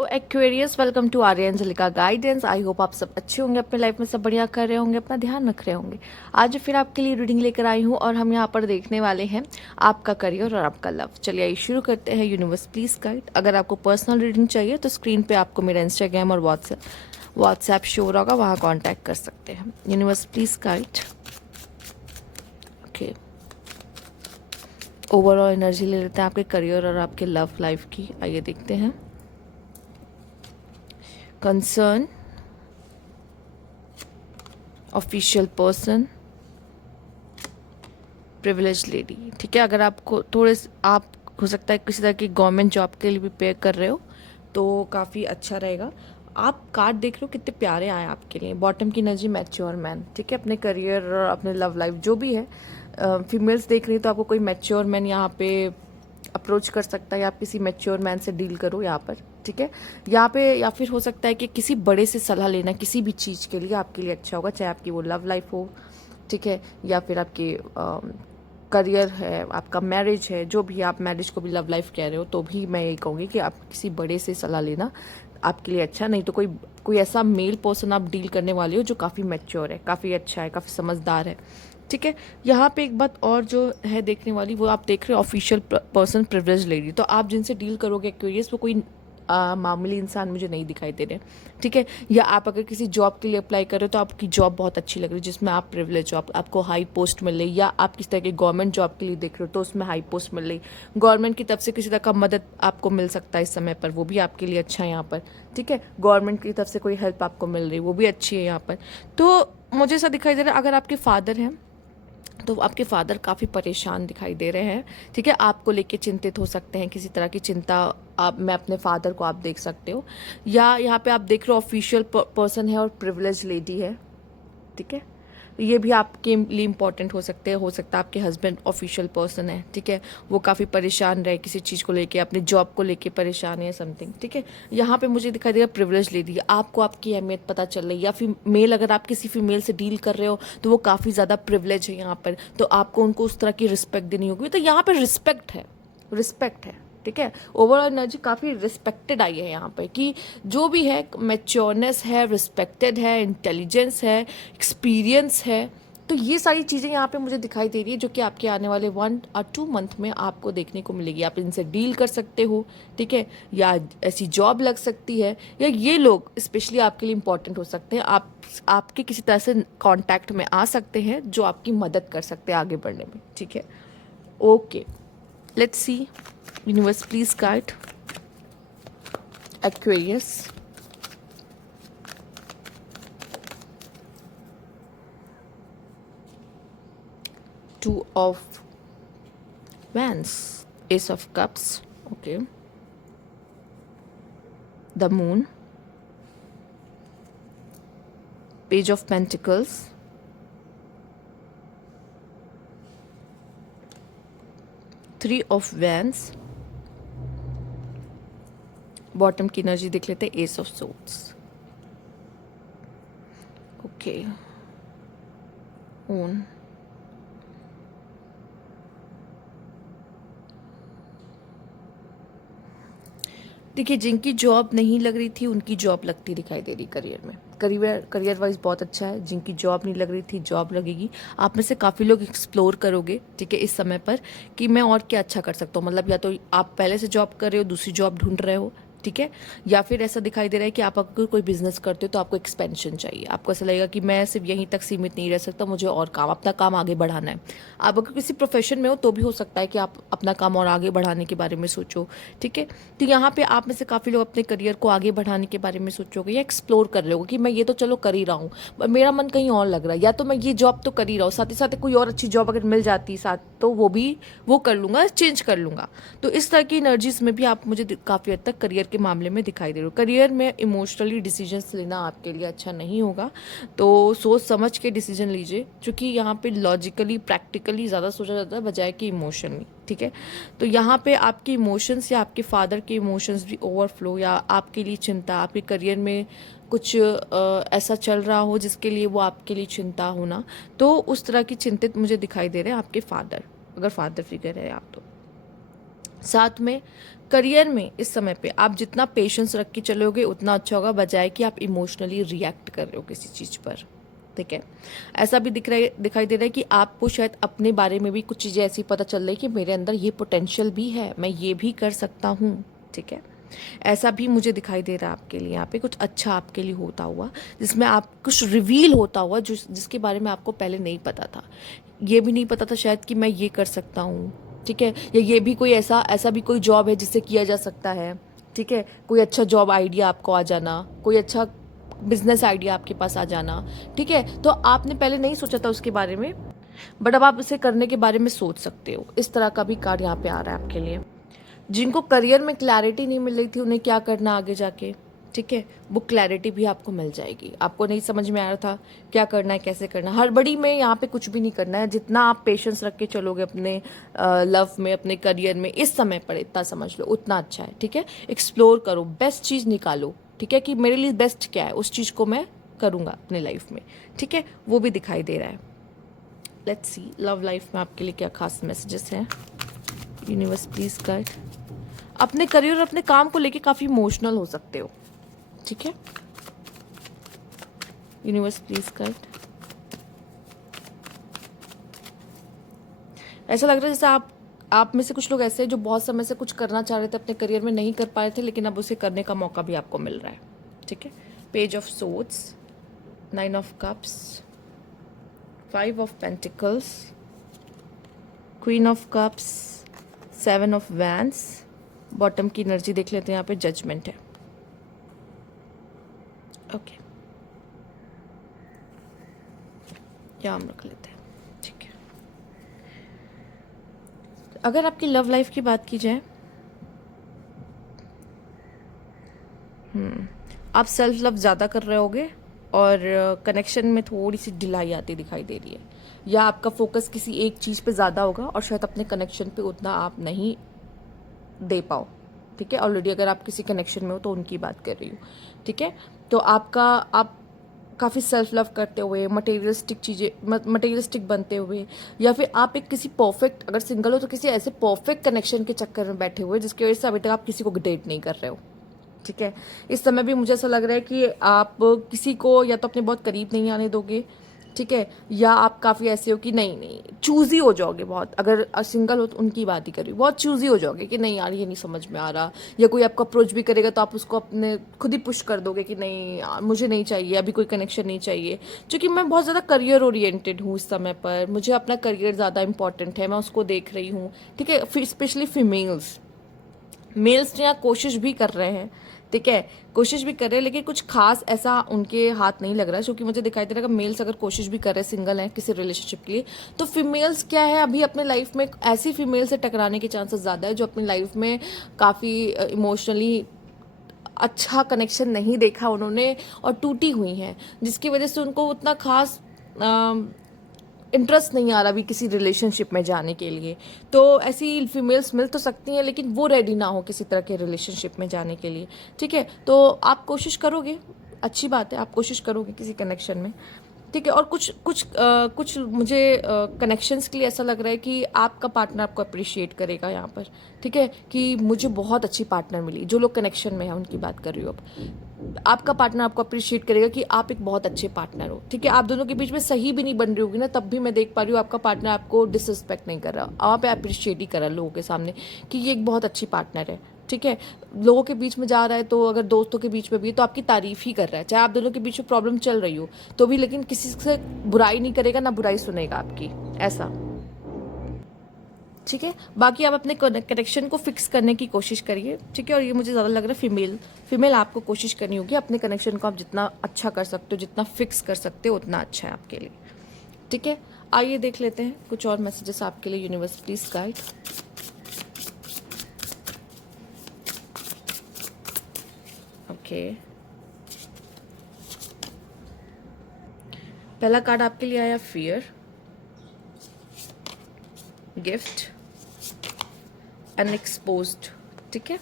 तो Aquarius, welcome to Arya Anjalika guidance. I hope आप सब अच्छे होंगे, अपने लाइफ में सब बढ़िया कर रहे होंगे, अपना ध्यान रख रहे होंगे। आज फिर आपके लिए रीडिंग लेकर आई हूँ और हम यहाँ पर देखने वाले हैं आपका करियर और आपका लव। चलिए आइए शुरू करते हैं। Universe please guide. अगर आपको पर्सनल रीडिंग चाहिए तो स्क्रीन पे आपको मेरा इंस्टाग्राम और व्हाट्सएप शो हो रहा होगा, वहाँ कॉन्टैक्ट कर सकते हैं। Universe please guide. Okay, overall energy ले लेते हैं आपके करियर और आपके लव लाइफ की। आइए देखते हैं। Concern, official person, privilege lady. ठीक है, अगर आपको आप हो सकता है किसी तरह की गवर्नमेंट जॉब के लिए प्रिपेयर कर रहे हो तो काफ़ी अच्छा रहेगा। आप कार्ड देख रहे हो कितने प्यारे आए आपके लिए। बॉटम की एनर्जी मैच्योर मैन। ठीक है, अपने करियर और अपने लव लाइफ जो भी है, फीमेल्स देख रही है तो आपको कोई मैच्योर मैन यहाँ पे अप्रोच कर सकता है, या आप किसी मैच्योर मैन से डील करो यहाँ पर। ठीक है, यहाँ पे या फिर हो सकता है कि किसी बड़े से सलाह लेना किसी भी चीज़ के लिए आपके लिए अच्छा होगा, चाहे आपकी वो लव लाइफ हो, ठीक है, या फिर आपकी करियर है, आपका मैरिज है, जो भी आप मैरिज को भी लव लाइफ कह रहे हो तो भी मैं यही कहूँगी कि आप किसी बड़े से सलाह लेना आपके लिए अच्छा। नहीं तो कोई कोई ऐसा मेल पर्सन आप डील करने वाले हो जो काफ़ी मैच्योर है, काफ़ी अच्छा है, काफ़ी समझदार है। ठीक है, यहाँ पे एक बात और जो है देखने वाली, वो आप देख रहे हो ऑफिशियल पर्सन, प्रिविलेज लेडी। तो आप जिनसे डील करोगे एक्वेरियस, वो कोई मामूली इंसान मुझे नहीं दिखाई दे रहे। ठीक है, या आप अगर किसी जॉब के लिए अप्लाई कर रहे हो तो आपकी जॉब बहुत अच्छी लग रही है जिसमें आप प्रिविलेज हो, आपको हाई पोस्ट मिल रही, या आप किस तरह की गवर्नमेंट जॉब के लिए देख रहे हो तो उसमें हाई पोस्ट मिल रही, गवर्नमेंट की तरफ से किसी तरह का मदद आपको मिल सकता है इस समय पर, वो भी आपके लिए अच्छा है यहाँ पर। ठीक है, गवर्नमेंट की तरफ से कोई हेल्प आपको मिल रही, वो भी अच्छी है यहाँ पर। तो मुझे ऐसा दिखाई दे रहा है, अगर आपके फादर हैं तो आपके फादर काफ़ी परेशान दिखाई दे रहे हैं। ठीक है, आपको लेके चिंतित हो सकते हैं, किसी तरह की चिंता आप मैं अपने फादर को आप देख सकते हो। या यहाँ पे आप देख रहे हो ऑफिशियल पर्सन है और प्रिविलेज लेडी है। ठीक है, ये भी आपके लिए इम्पॉर्टेंट हो सकता है आपके हस्बैंड ऑफिशियल पर्सन है। ठीक है, वो काफ़ी परेशान रहे किसी चीज़ को लेके, अपनी जॉब को लेके परेशान है समथिंग। ठीक है, यहाँ पे मुझे दिखाई देगा प्रिविलेज लेडी, आपको आपकी अहमियत पता चल रही है। या फिर मेल, अगर आप किसी फीमेल से डील कर रहे हो तो वो काफ़ी ज़्यादा प्रिविलेज है यहाँ पर, तो आपको उनको उस तरह की रिस्पेक्ट देनी होगी। तो यहाँ पर रिस्पेक्ट है, रिस्पेक्ट है। ठीक है, ओवरऑल एनर्जी काफ़ी रिस्पेक्टेड आई है यहाँ पे, कि जो भी है मैच्योरनेस है, रिस्पेक्टेड है, इंटेलिजेंस है, एक्सपीरियंस है। तो ये सारी चीज़ें यहाँ पे मुझे दिखाई दे रही है जो कि आपके आने वाले 1 और 2 मंथ में आपको देखने को मिलेगी। आप इनसे डील कर सकते हो। ठीक है, या ऐसी जॉब लग सकती है, या ये लोग स्पेशली आपके लिए इंपॉर्टेंट हो सकते हैं। आपके किसी तरह से कांटेक्ट में आ सकते हैं जो आपकी मदद कर सकते हैं आगे बढ़ने में। ठीक है, okay, let's see. Universe, please guide Aquarius. Two of Wands, Ace of Cups. Okay. The Moon, Page of Pentacles, Three of Wands. Bottom की एनर्जी देख लेते हैं, S of swords. Okay, moon, देखिए जिनकी जॉब नहीं लग रही थी उनकी जॉब लगती दिखाई दे रही करियर में। करियर वाइज बहुत अच्छा है। जिनकी जॉब नहीं लग रही थी जॉब लगेगी। आप में से काफ़ी लोग एक्सप्लोर करोगे, ठीक है, इस समय पर, कि मैं और क्या अच्छा कर सकता हूँ। मतलब या तो आप पहले से जॉब कर रहे हो, दूसरी जॉब ढूंढ रहे हो, ठीक है, या फिर ऐसा दिखाई दे रहा है कि आप अगर कोई बिजनेस करते हो तो आपको एक्सपेंशन चाहिए। आपको ऐसा लगेगा कि मैं सिर्फ यहीं तक सीमित नहीं रह सकता, मुझे और काम, अपना काम आगे बढ़ाना है। आप अगर किसी प्रोफेशन में हो तो भी हो सकता है कि आप अपना काम और आगे बढ़ाने के बारे में सोचो। ठीक है, तो यहाँ पे आप में से काफ़ी लोग अपने करियर को आगे बढ़ाने के बारे में सोचोगे, या एक्सप्लोर कर रहे हो कि मैं ये तो चलो कर ही रहा हूँ, मेरा मन कहीं और लग रहा है, या तो मैं ये जॉब तो कर ही रहा हूँ, साथ ही साथ कोई और अच्छी जॉब अगर मिल जाती साथ तो वो कर लूँगा, चेंज कर लूँगा। तो इस तरह की एनर्जीज में भी आप मुझे काफ़ी हद तक करियर के मामले में दिखाई दे रहे हो। करियर में इमोशनली डिसीजंस लेना आपके लिए अच्छा नहीं होगा, तो सोच समझ के डिसीजन लीजिए, क्योंकि यहाँ पे लॉजिकली प्रैक्टिकली ज़्यादा सोचा जाता है बजाय कि इमोशनली। ठीक है, तो यहाँ पे आपके इमोशंस या आपके फादर के इमोशंस भी ओवरफ्लो, या आपके लिए चिंता, आपके करियर में कुछ ऐसा चल रहा हो जिसके लिए वो आपके लिए चिंता होना, तो उस तरह की चिंतित मुझे दिखाई दे रहे हैं आपके फादर, अगर फादर फिगर है आप तो। साथ में करियर में इस समय पे आप जितना पेशेंस रख के चलोगे उतना अच्छा होगा, बजाय कि आप इमोशनली रिएक्ट कर रहे हो किसी चीज़ पर। ठीक है, ऐसा भी दिखाई दे रहा है कि आपको शायद अपने बारे में भी कुछ चीज़ें ऐसी पता चल रही कि मेरे अंदर ये पोटेंशियल भी है, मैं ये भी कर सकता हूँ। ठीक है, ऐसा भी मुझे दिखाई दे रहा है आपके लिए, यहाँ पे कुछ अच्छा आपके लिए होता हुआ, जिसमें आप कुछ रिवील होता हुआ जिसके बारे में आपको पहले नहीं पता था। ये भी नहीं पता था शायद कि मैं ये कर सकता हूँ। ठीक है, या ये भी कोई ऐसा ऐसा भी कोई जॉब है जिससे किया जा सकता है। ठीक है, कोई अच्छा जॉब आइडिया आपको आ जाना, कोई अच्छा बिजनेस आइडिया आपके पास आ जाना। ठीक है, तो आपने पहले नहीं सोचा था उसके बारे में, बट अब आप उसे करने के बारे में सोच सकते हो। इस तरह का भी कार्ड यहाँ पे आ रहा है आपके लिए। जिनको करियर में क्लैरिटी नहीं मिल रही थी उन्हें क्या करना आगे जाके, ठीक है, वो क्लैरिटी भी आपको मिल जाएगी। आपको नहीं समझ में आ रहा था क्या करना है, कैसे करना है, हड़बड़ी में यहाँ पे कुछ भी नहीं करना है। जितना आप पेशेंस रख के चलोगे अपने लव में, अपने करियर में इस समय पर, इतना समझ लो उतना अच्छा है। ठीक है, एक्सप्लोर करो, बेस्ट चीज़ निकालो। ठीक है, कि मेरे लिए बेस्ट क्या है, उस चीज़ को मैं करूँगा अपने लाइफ में। ठीक है, वो भी दिखाई दे रहा है। लेट्स सी लव लाइफ में आपके लिए क्या खास मैसेजेस हैं। Universe please guide. अपने करियर और अपने काम को लेके काफ़ी इमोशनल हो सकते हो। ठीक है, यूनिवर्स प्लीज गाइड। ऐसा लग रहा है जैसे आप में से कुछ लोग ऐसे हैं जो बहुत समय से कुछ करना चाह रहे थे अपने करियर में, नहीं कर पाए थे, लेकिन अब उसे करने का मौका भी आपको मिल रहा है। ठीक है, page of swords, 9 of cups, 5 of pentacles, queen of cups, 7 of wands. Bottom की एनर्जी देख लेते हैं, यहाँ पे जजमेंट है। ओके, यहाँ हम रख लेते हैं। ठीक है, अगर आपकी लव लाइफ की बात की जाए, आप सेल्फ लव ज़्यादा कर रहे होगे और कनेक्शन में थोड़ी सी ढिलाई आती दिखाई दे रही है, या आपका फोकस किसी एक चीज़ पे ज़्यादा होगा और शायद अपने कनेक्शन पे उतना आप नहीं दे पाओ। ठीक है, ऑलरेडी अगर आप किसी कनेक्शन में हो तो उनकी बात कर रही हूँ। ठीक है, तो आप काफ़ी सेल्फ लव करते हुए, मटेरियलिस्टिक चीज़ें, मटेरियलिस्टिक बनते हुए, या फिर आप एक किसी परफेक्ट, अगर सिंगल हो तो किसी ऐसे परफेक्ट कनेक्शन के चक्कर में बैठे हुए जिसकी वजह से अभी तक आप किसी को डेट नहीं कर रहे हो। ठीक है, इस समय भी मुझे ऐसा लग रहा है कि आप किसी को या तो अपने बहुत करीब नहीं आने दोगे। ठीक है, या आप काफ़ी ऐसे हो कि नहीं नहीं चूज़ी हो जाओगे बहुत। अगर सिंगल हो तो उनकी बात ही करी, बहुत चूज़ी हो जाओगे कि नहीं यार ये नहीं समझ में आ रहा, या कोई आपको अप्रोच भी करेगा तो आप उसको अपने खुद ही पुश कर दोगे कि नहीं यार मुझे नहीं चाहिए, अभी कोई कनेक्शन नहीं चाहिए। क्योंकि मैं बहुत ज़्यादा करियर ओरिएंटेड हूँ इस समय पर, मुझे अपना करियर ज़्यादा इंपॉर्टेंट है, मैं उसको देख रही हूँ। ठीक है, स्पेशली फीमेल्स, मेल्स तो यहाँ कोशिश भी कर रहे हैं। ठीक है, कोशिश भी कर रहे हैं, लेकिन कुछ खास ऐसा उनके हाथ नहीं लग रहा है। क्योंकि मुझे दिखाई दे रहा है कि मेल्स अगर कोशिश भी कर रहे हैं, सिंगल हैं किसी रिलेशनशिप के लिए, तो फीमेल्स क्या है अभी अपने लाइफ में ऐसी फीमेल से टकराने के चांसेस ज़्यादा है जो अपनी लाइफ में काफ़ी इमोशनली अच्छा कनेक्शन नहीं देखा उन्होंने और टूटी हुई हैं, जिसकी वजह से उनको उतना खास इंटरेस्ट नहीं आ रहा अभी किसी रिलेशनशिप में जाने के लिए। तो ऐसी फीमेल्स मिल तो सकती हैं, लेकिन वो रेडी ना हो किसी तरह के रिलेशनशिप में जाने के लिए। ठीक है, तो आप कोशिश करोगे, अच्छी बात है, आप कोशिश करोगे किसी कनेक्शन में। ठीक है, और कुछ मुझे कनेक्शंस के लिए ऐसा लग रहा है कि आपका पार्टनर आपको अप्रिशिएट करेगा यहाँ पर। ठीक है, कि मुझे बहुत अच्छी पार्टनर मिली, जो लोग कनेक्शन में हैं उनकी बात कर रही हूँ अब। आपका पार्टनर आपको अप्रिशिएट करेगा कि आप एक बहुत अच्छे पार्टनर हो। ठीक है, आप दोनों के बीच में सही भी नहीं बन रही होगी ना, तब भी मैं देख पा रही हूँ आपका पार्टनर आपको डिसरिस्पेक्ट नहीं कर रहा, आप अप्रिशिएट ही कर रहा है लोगों के सामने कि ये एक बहुत अच्छी पार्टनर है। ठीक है, लोगों के बीच में जा रहा है तो अगर दोस्तों के बीच में भी तो आपकी तारीफ ही कर रहा है, चाहे आप दोनों के बीच में प्रॉब्लम चल रही हो तो भी, लेकिन किसी से बुराई नहीं करेगा, ना बुराई सुनेगा आपकी, ऐसा। ठीक है, बाकी आप अपने कनेक्शन को फिक्स करने की कोशिश करिए। ठीक है, और ये मुझे ज़्यादा लग रहा है फीमेल आपको कोशिश करनी होगी अपने कनेक्शन को आप जितना अच्छा कर सकते हो, जितना फिक्स कर सकते हो उतना अच्छा है आपके लिए। ठीक है, आइए देख लेते हैं कुछ और मैसेजेस आपके लिए। Universe please guide. ओके, पहला कार्ड आपके लिए आया फियर, गिफ्ट, अनएक्सपोज्ड। ठीक है,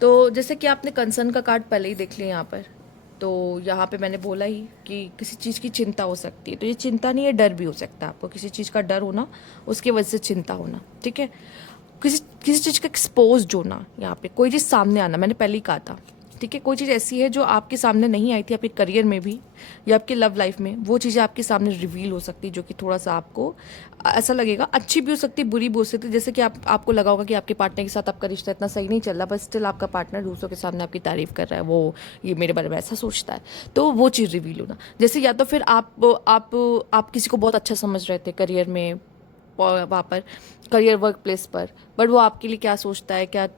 तो जैसे कि आपने कंसर्न का कार्ड पहले ही देख लिया यहाँ पर, तो यहाँ पे मैंने बोला ही कि किसी चीज़ की चिंता हो सकती है, तो ये चिंता नहीं है, डर भी हो सकता है आपको, किसी चीज़ का डर होना, उसकी वजह से चिंता होना। ठीक है, किसी किसी चीज़ का एक्सपोज होना, यहाँ पे कोई चीज़ सामने आना, मैंने पहले ही कहा था, ठीक है। कोई चीज़ ऐसी है जो आपके सामने नहीं आई थी आपके करियर में भी या आपके लव लाइफ में, वो चीज़ें आपके सामने रिवील हो सकती है, जो कि थोड़ा सा आपको ऐसा लगेगा, अच्छी भी हो सकती है, बुरी भी हो सकती है। जैसे कि आपको लगा होगा कि आपके पार्टनर के साथ आपका रिश्ता इतना सही नहीं चल रहा, बट स्टिल आपका पार्टनर दूसरों के सामने आपकी तारीफ कर रहा है, वो ये मेरे बारे में ऐसा सोचता है, तो वो चीज़ रिवील होना। जैसे या तो फिर आप किसी को बहुत अच्छा समझ रहे थे करियर में, वहाँ पर करियर वर्क प्लेस पर, बट वो आपके लिए क्या सोचता है, क्या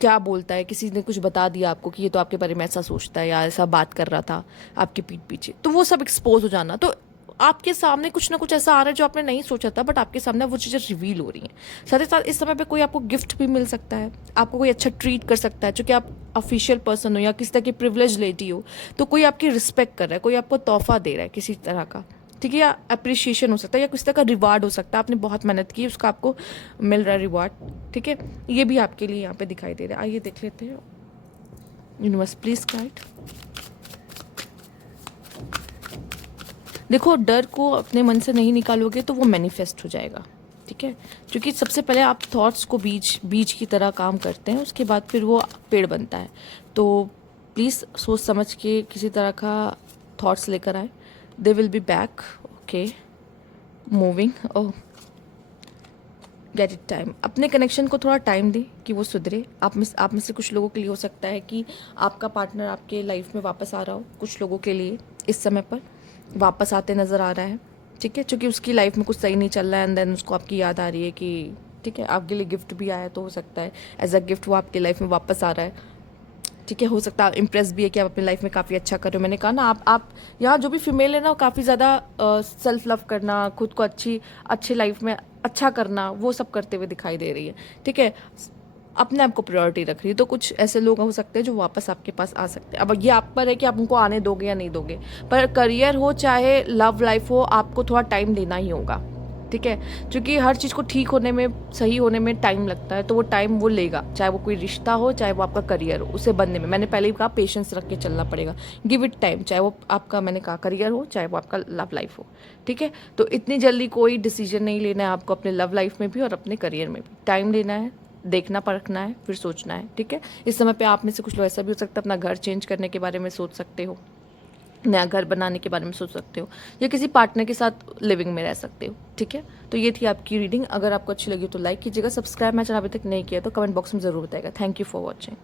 क्या बोलता है, किसी ने कुछ बता दिया आपको कि ये तो आपके बारे में ऐसा सोचता है या ऐसा बात कर रहा था आपके पीठ पीछे, तो वो सब एक्सपोज हो जाना। तो आपके सामने कुछ ना कुछ ऐसा आ रहा है जो आपने नहीं सोचा था, बट आपके सामने वो चीज़ें रिवील हो रही हैं। साथ ही साथ इस समय पे कोई आपको गिफ्ट भी मिल सकता है, आपको कोई अच्छा ट्रीट कर सकता है, चूँकि आप ऑफिशियल पर्सन हो या किसी तरह की प्रिविलेज लेडी हो, तो कोई आपकी रिस्पेक्ट कर रहा है, कोई आपको तोहफा दे रहा है किसी तरह का, ठीक है, या अप्रिशिएशन हो सकता है, या किसी तरह का रिवार्ड हो सकता है, आपने बहुत मेहनत की, उसका आपको मिल रहा है रिवार्ड, ठीक है। ये भी आपके लिए यहाँ पे दिखाई दे रहा है। आइए देख लेते हैं, यूनिवर्स प्लीज गाइड। देखो, डर को अपने मन से नहीं निकालोगे तो वो मैनिफेस्ट हो जाएगा, ठीक है, क्योंकि सबसे पहले आप थॉट्स को बीज की तरह काम करते हैं, उसके बाद फिर वो पेड़ बनता है। तो प्लीज़ सोच समझ के किसी तरह का थॉट्स लेकर आए। They will be back, okay, moving. Oh, get it time. अपने कनेक्शन को थोड़ा टाइम दें कि वो सुधरे। आप में से कुछ लोगों के लिए हो सकता है कि आपका पार्टनर आपके लाइफ में वापस आ रहा हो, कुछ लोगों के लिए इस समय पर वापस आते नज़र आ रहा है, ठीक है, क्योंकि उसकी लाइफ में कुछ सही नहीं चल रहा है, एंड देन उसको आपकी याद आ रही है कि ठीक है, आपके लिए गिफ्ट भी आया, तो हो सकता है एज अ गिफ्ट वो आपकी लाइफ में वापस आ रहा है, ठीक है। हो सकता है इम्प्रेस भी है कि आप अपनी लाइफ में काफ़ी अच्छा कर रहे हो। मैंने कहा ना, आप यहाँ जो भी फीमेल है ना, वो काफ़ी ज़्यादा सेल्फ लव करना, खुद को अच्छी लाइफ में अच्छा करना, वो सब करते हुए दिखाई दे रही है, ठीक है, अपने आप को प्रायोरिटी रख रही है। तो कुछ ऐसे लोग हो सकते हैं जो वापस आपके पास आ सकते हैं। अब ये आप पर है कि आप उनको आने दोगे या नहीं दोगे, पर करियर हो चाहे लव लाइफ हो, आपको थोड़ा टाइम देना ही होगा, ठीक है, क्योंकि हर चीज़ को ठीक होने में, सही होने में टाइम लगता है, तो वो टाइम वो लेगा, चाहे वो कोई रिश्ता हो, चाहे वो आपका करियर हो, उसे बनने में मैंने पहले ही कहा पेशेंस रख के चलना पड़ेगा, गिव इट टाइम, चाहे वो आपका, मैंने कहा, करियर हो, चाहे वो आपका लव लाइफ हो, ठीक है। तो इतनी जल्दी कोई डिसीजन नहीं लेना है आपको, अपने लव लाइफ में भी और अपने करियर में भी टाइम लेना है, देखना परखना है, फिर सोचना है, ठीक है। इस समय पे आप में से कुछ लोग ऐसा भी हो सकता है अपना घर चेंज करने के बारे में सोच सकते हो, नया घर बनाने के बारे में सोच सकते हो, या किसी पार्टनर के साथ लिविंग में रह सकते हो, ठीक है। तो ये थी आपकी रीडिंग। अगर आपको अच्छी लगी तो लाइक कीजिएगा, सब्सक्राइब मेरा चैनल अभी तक नहीं किया तो कमेंट बॉक्स में ज़रूर बताएगा। Thank you for watching.